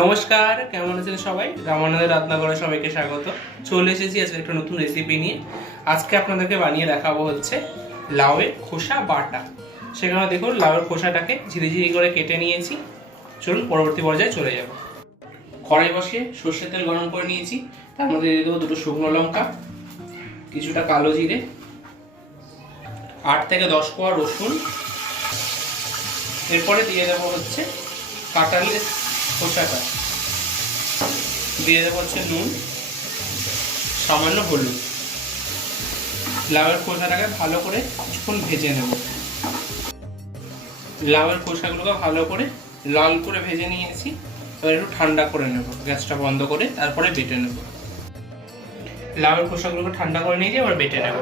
নমস্কার, কেমন আছেন সবাই? রামানন্দের রান্নাঘরে সবাইকে স্বাগত। চলে এসেছি আজকে একটা নতুন রেসিপি নিয়ে। আজকে আপনাদেরকে বানিয়ে দেখাবো হচ্ছে লাউয়ের খোসা বাটা। সেখানে দেখুন লাউয়ের খোসাটাকে ঝিরিঝিরি করে কেটে নিয়েছি। চলুন পরবর্তী পর্যায়ে চলে যাব। কড়াই বসিয়ে সর্ষের তেল গরম করে নিয়েছি। তার মধ্যে দিয়ে দেবো দুটো শুকনো লঙ্কা, কিছুটা কালো জিরে, 8 থেকে 10 কোয়া রসুন। এরপরে দিয়ে দেবো হচ্ছে কাঁঠালের খোসাটা, দিয়ে দেবো হচ্ছে নুন, সামান্য হলুদ। লাউয়ের খোসাটাকে ভালো করে কিছুক্ষণ ভেজে নেব। লাউয়ের খোসাগুলোকে ভালো করে লাল করে ভেজে নিয়েছি। এবার একটু ঠান্ডা করে নেব, গ্যাসটা বন্ধ করে তারপরে বেটে নেব। লাউয়ের খোসাগুলোকে ঠান্ডা করে নিয়েছি, এবার বেটে নেব।